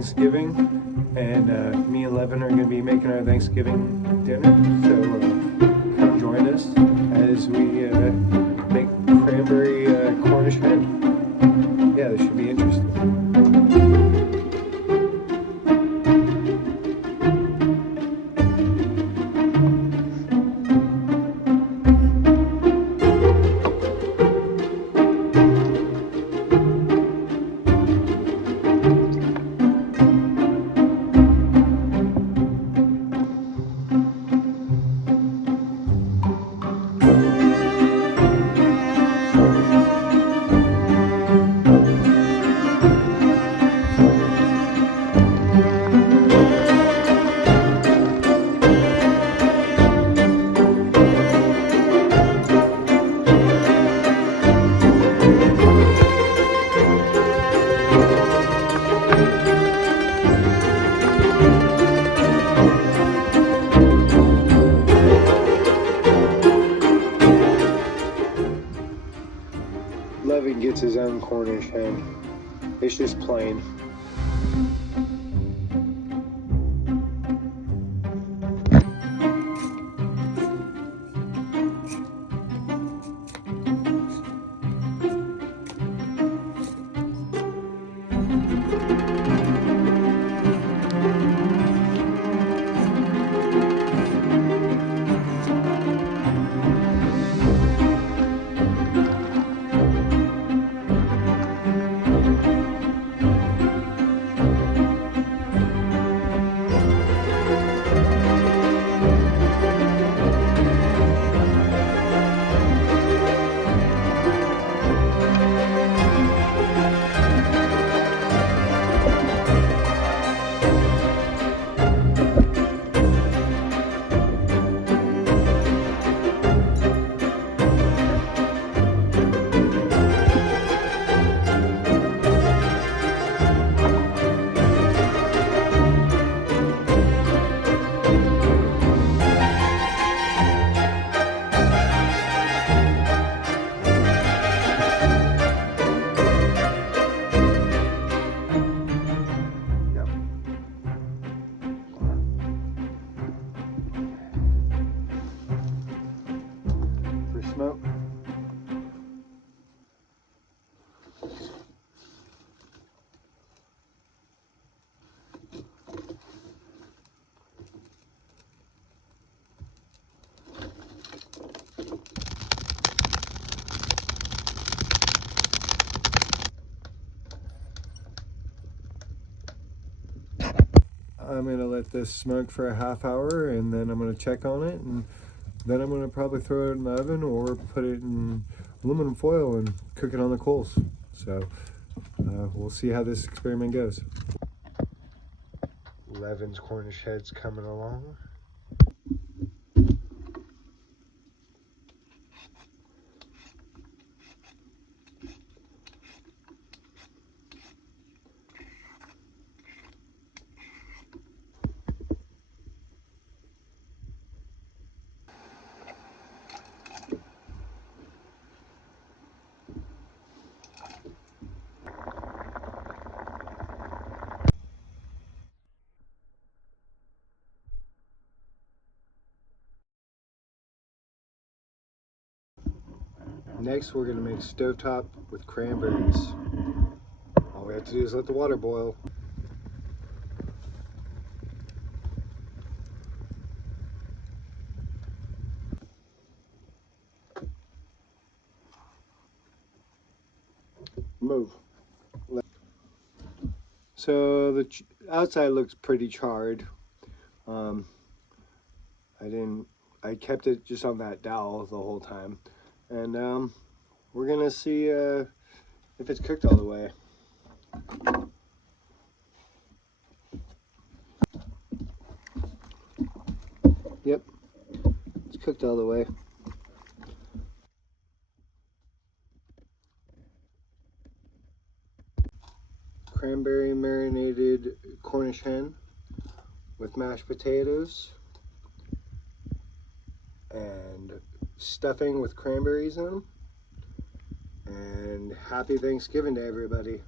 Thanksgiving, and me and Levin are going to be making our Thanksgiving dinner. So come join us as we make cranberry Cornish hen. Yeah, this should be interesting. Levin gets his own Cornish hen. It's just plain. Smoke. I'm going to let this smoke for a half hour, and then I'm going to check on it, and then I'm going to probably throw it in the oven or put it in aluminum foil and cook it on the coals. So we'll see how this experiment goes. Levin's Cornish hen's coming along. Next, we're going to make stovetop with cranberries. All we have to do is let the water boil. Move. So the outside looks pretty charred. I kept it just on that dowel the whole time. And we're gonna see if it's cooked all the way. Yep, it's cooked all the way. Cranberry marinated Cornish hen with mashed potatoes and stuffing with cranberries in them. And happy Thanksgiving to everybody.